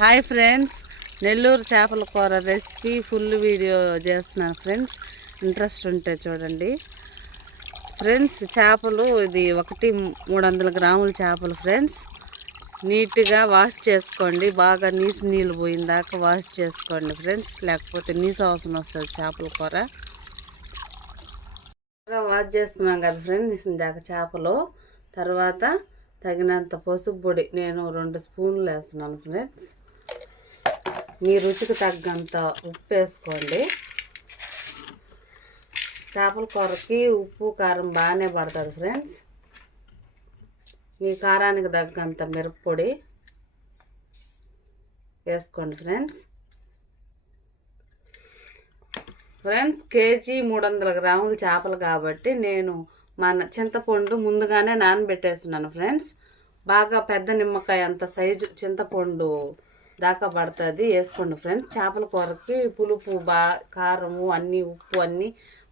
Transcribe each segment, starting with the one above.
Hi friends, Nellore చేపల కూర recipe full video చేస్తున్నాను ఫ్రెండ్స్. ఇంట్రెస్ట్ ఉంటే చూడండి ఫ్రెండ్స్. చేపలు ఇది 300 గ్రాముల చేపలు ఫ్రెండ్స్. నీట్గా వాష్ చేసుకోండి, బాగా నీళ్ళు పోయిన దాకా వాష్ చేసుకోండి ఫ్రెండ్స్, లేకపోతే నీసు అవసరం వస్తుంది చేపల కూర. బాగా వాష్ చేసుకున్నాం కదా ఫ్రెండ్స్ ఇందాక చేపలు. తర్వాత తగినంత పసుపు పొడి నేను 2 స్పూన్లు వేస్తున్నాను ఫ్రెండ్స్. మీ రుచికి తగ్గంత ఉప్పు వేసుకోండి. చేపల కూరకి ఉప్పు కారం బాగానే పడుతుంది ఫ్రెండ్స్. మీ కారానికి తగ్గంత మిరప్పొడి వేసుకోండి ఫ్రెండ్స్. కేజీ 300 గ్రాముల చేపలు కాబట్టి నేను మన చింతపండు ముందుగానే నానబెట్టేస్తున్నాను ఫ్రెండ్స్. బాగా పెద్ద నిమ్మకాయ అంత సైజు చింతపండు దాకా పడుతుంది, వేసుకోండి ఫ్రెండ్స్. చేపల కూరకి పులుపు కారము అన్నీ ఉప్పు అన్నీ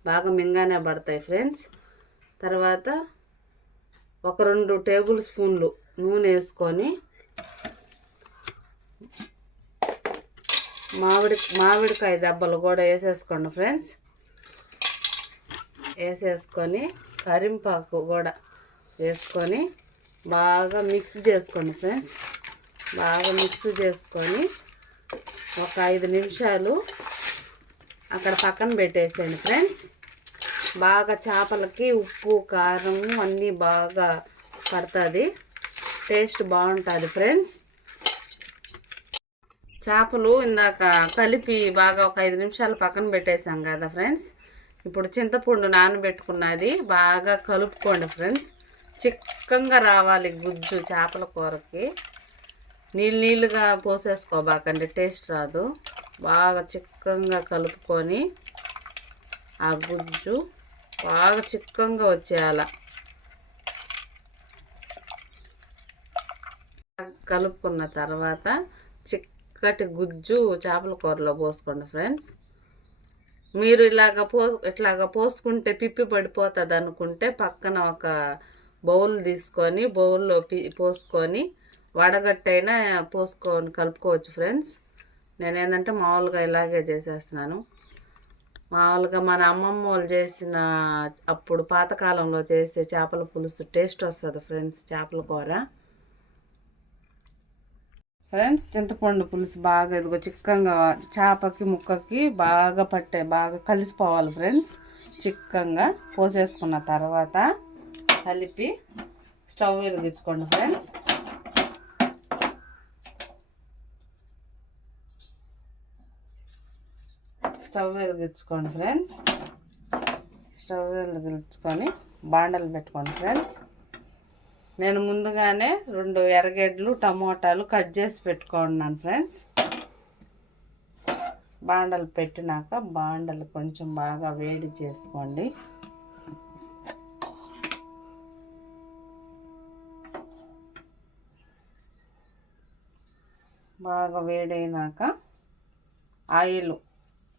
బాగా మింగానే పడతాయి ఫ్రెండ్స్. తర్వాత ఒక 2 టేబుల్ స్పూన్లు నూనె వేసుకొని మామిడికాయ దెబ్బలు కూడా వేసేసుకోండి ఫ్రెండ్స్. వేసేసుకొని కరింపాకు కూడా వేసుకొని బాగా మిక్స్ చేసుకోండి ఫ్రెండ్స్. బాగా మిక్స్ చేసుకొని ఒక 5 నిమిషాలు అక్కడ పక్కన పెట్టేసేయండి ఫ్రెండ్స్. బాగా చేపలకి ఉప్పు కారం అన్నీ బాగా పడుతుంది, టేస్ట్ బాగుంటుంది ఫ్రెండ్స్. చేపలు ఇందాక కలిపి బాగా ఒక 5 నిమిషాలు పక్కన పెట్టేసాం కదా ఫ్రెండ్స్. ఇప్పుడు చింతపండు నానబెట్టుకున్నది బాగా కలుపుకోండి ఫ్రెండ్స్. చిక్కగా రావాలి గుజ్జు చేపల కూరకి. నీళ్ళుగా పోసేసుకోబాకండి, టేస్ట్ రాదు. బాగా చిక్కగా కలుపుకొని ఆ గుజ్జు బాగా చిక్కగా వచ్చేయాల. కలుపుకున్న తర్వాత చిక్కటి గుజ్జు చేపల కూరలో పోసుకోండి ఫ్రెండ్స్. మీరు ఇట్లాగా పోసుకుంటే పిప్పి పడిపోతుంది అనుకుంటే పక్కన ఒక బౌల్ తీసుకొని బౌల్లో పోసుకొని వడగట్టైనా పోసుకొని కలుపుకోవచ్చు ఫ్రెండ్స్. నేనేంటంటే మామూలుగా ఇలాగే చేసేస్తున్నాను. మామూలుగా మన అమ్మమ్మ వాళ్ళు చేసిన అప్పుడు పాతకాలంలో చేసే చేపల పులుసు టేస్ట్ వస్తుంది ఫ్రెండ్స్ చేపల కూర. ఫ్రెండ్స్ చింతపండు పులుసు బాగా ఇదిగో చిక్కగా చేపకి ముక్కకి బాగా బాగా కలిసిపోవాలి ఫ్రెండ్స్. చిక్కగా పోసేసుకున్న తర్వాత కలిపి స్టవ్ వెలిగించుకోండి ఫ్రెండ్స్. స్టవ్ వెలిగించుకొని బాండలు పెట్టుకోండి ఫ్రెండ్స్. నేను ముందుగానే 2 ఎర్రగడ్డలు టమోటాలు కట్ చేసి పెట్టుకున్నాను ఫ్రెండ్స్. బాండలు పెట్టినాక బాండలు కొంచెం బాగా వేడి చేసుకోండి. బాగా వేడైనాక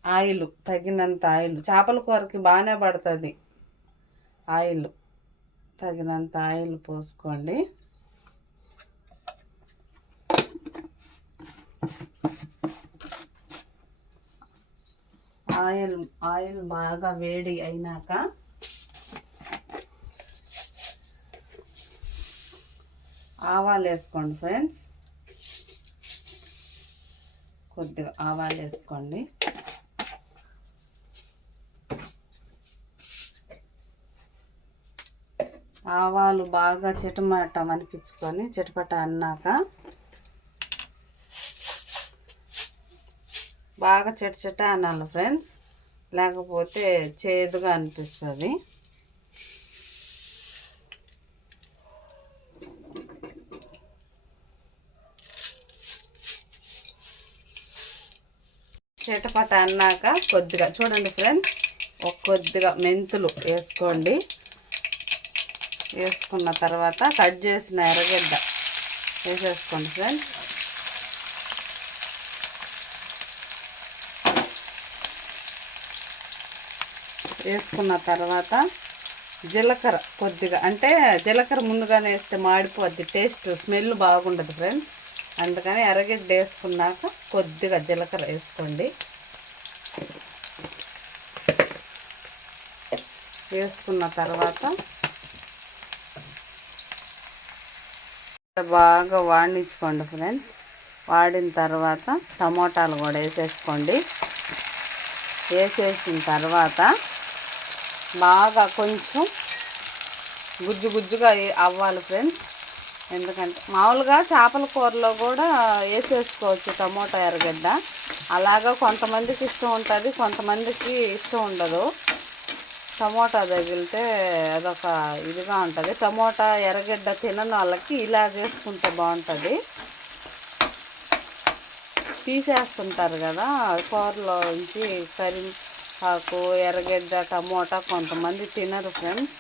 ఆయిల్ తగినంత ఆయిల్, చేపల కూరకి బాగానే పడుతుంది ఆయిల్. తగినంత ఆయిల్ పోసుకోండి. ఆయిల్ బాగా వేడి అయినాక ఆవాలు వేసుకోండి ఫ్రెండ్స్. కొద్దిగా ఆవాలు వేసుకోండి. ఆవాలు బాగా చిటమటం అనిపించుకొని చిటపట అన్నాక బాగా చిటచిట అనాలి ఫ్రెండ్స్, లేకపోతే చేదుగా అనిపిస్తుంది. చిటపట అన్నాక కొద్దిగా చూడండి ఫ్రెండ్స్, కొద్దిగా మెంతులు వేసుకోండి. వేసుకున్న తర్వాత కట్ చేసిన ఎర్రగడ్డ వేసేసుకోండి ఫ్రెండ్స్. వేసుకున్న తర్వాత జీలకర్ర కొద్దిగా, అంటే జీలకర్ర ముందుగానే వేస్తే మాడిపోద్ది, టేస్ట్ స్మెల్ బాగుండదు ఫ్రెండ్స్. అందుకని ఎర్రగడ్డ వేసుకున్నాక కొద్దిగా జీలకర్ర వేసుకోండి. వేసుకున్న తర్వాత బాగా వాడించుకోండి ఫ్రెండ్స్. వాడిన తర్వాత టమోటాలు కూడా వేసేసుకోండి. వేసేసిన తర్వాత బాగా కొంచెం గుజ్జు గుజ్జుగా అవ్వాలి ఫ్రెండ్స్. ఎందుకంటే మామూలుగా చేపల కూరలో కూడా వేసేసుకోవచ్చు టమోటా ఎర్రగడ్డ. అలాగా కొంతమందికి ఇష్టం ఉంటుంది, కొంతమందికి ఇష్టం ఉండదు. టమోటా తగిలితే అదొక ఇదిగా ఉంటుంది. టమోటా ఎర్రగడ్డ తినని వాళ్ళకి ఇలా చేసుకుంటే బాగుంటుంది. తీసేస్తుంటారు కదా కూరలో నుంచి కరివేపాకు, ఎర్రగడ్డ, టమోటా కొంతమంది తినరు ఫ్రెండ్స్.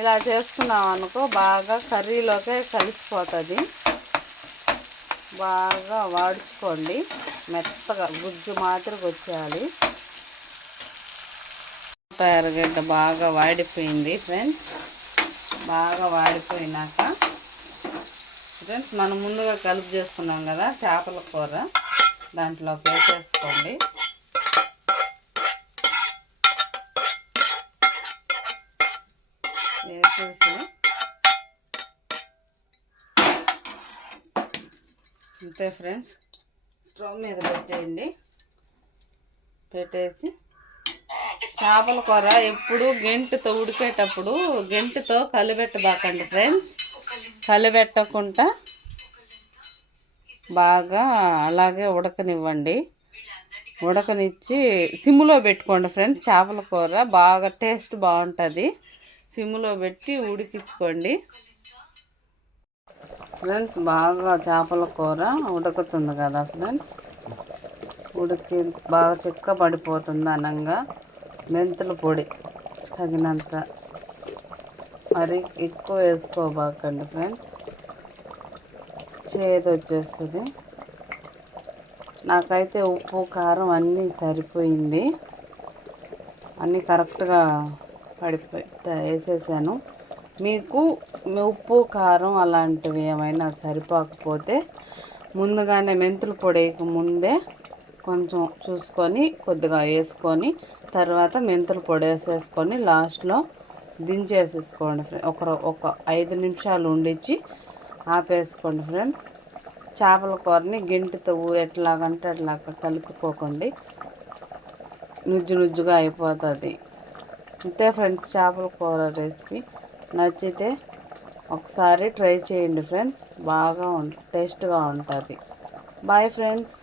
ఇలా చేసుకున్నాం అనుకో బాగా కర్రీలోకే కలిసిపోతుంది. బాగా వాడుచుకోండి, మెత్తగా గుజ్జు మాత్రం వచ్చేయాలి. ఎర్రగడ్డ బాగా వాడిపోయింది ఫ్రెండ్స్. బాగా వాడిపోయినాక ఫ్రెండ్స్ మనం ముందుగా కలిపి చేసుకున్నాం కదా చేపల కూర, దాంట్లోకి వేసేసుకోండి. వేసేసి అంతే ఫ్రెండ్స్, స్టవ్ మీద పెట్టేయండి. పెట్టేసి చేపల కూర ఎప్పుడు గెంటుతో ఉడికేటప్పుడు గెంటుతో కలిపెట్టబాకండి ఫ్రెండ్స్. కలిపెట్టకుండా బాగా అలాగే ఉడకనివ్వండి. ఉడకనిచ్చి సిమ్లో పెట్టుకోండి ఫ్రెండ్స్. చేపల కూర బాగా టేస్ట్ బాగుంటుంది. సిమ్లో పెట్టి ఉడికించుకోండి ఫ్రెండ్స్. బాగా చేపల కూర ఉడుకుతుంది కదా ఫ్రెండ్స్. ఉడికి బాగా చిక్క పడిపోతుంది అనంగా మెంతుల పొడి తగినంత, మరి ఎక్కువ వేసుకోబాకండి ఫ్రెండ్స్, చేదు వచ్చేస్తుంది. నాకైతే ఉప్పు కారం అన్నీ సరిపోయింది, అన్నీ కరెక్ట్గా వేసేసాను. మీకు ఉప్పు కారం అలాంటివి ఏమైనా సరిపోకపోతే ముందుగానే మెంతుల పొడి ముందే కొంచెం చూసుకొని కొద్దిగా వేసుకొని తర్వాత మెంతుల పొడి వేసేసుకొని లాస్ట్లో దించేసేసుకోండి. ఒక 5 నిమిషాలు ఉండిచ్చి ఆపేసుకోండి ఫ్రెండ్స్. చేపల కూరని గెంటితో ఎట్లాగంటే అట్లాగా కలుపుకోకండి, నుజ్జు నుజ్జుగా అయిపోతుంది. అంతే ఫ్రెండ్స్, చేపల కూర రెసిపీ నచ్చితే ఒకసారి ట్రై చేయండి ఫ్రెండ్స్. బాగా టేస్ట్గా ఉంటుంది. Boy friends.